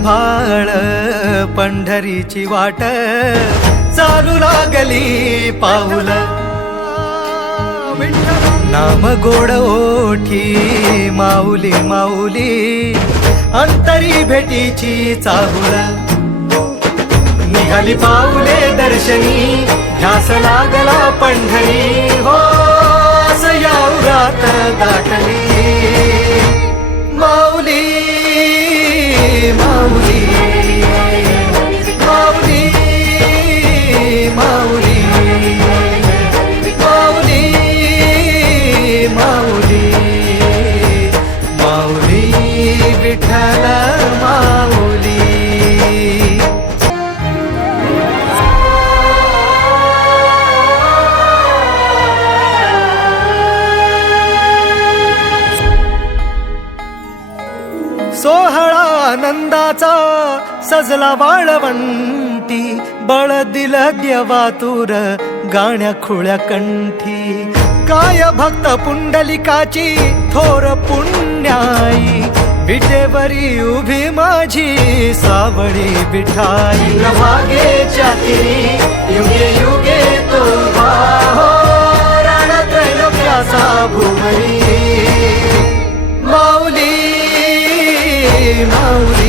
आभाळ पंढरीची वाट चालू लागली पाऊल नाम गोड ओठी माऊली माऊली अंतरी भेटीची चाहुल निघाली पाऊले दर्शनी ध्यास लागला पंढरी हो या उरात गाठली माऊली माऊली माऊली माऊली माऊली माऊली माऊली विठ्ठल माऊली सोहळा आनंदाचा सजला वाळवंटी बळ दिलं देवातूर गाण्या खुळ्या कंठी काय भक्त पुंडलिकाची थोर पुण्याई विटेवरी उभी माझी सावळी विठाई प्रभागेच्या तिरी युगे युगे तो हो रणत्रैलोक्याचा भुवरी माऊली माऊली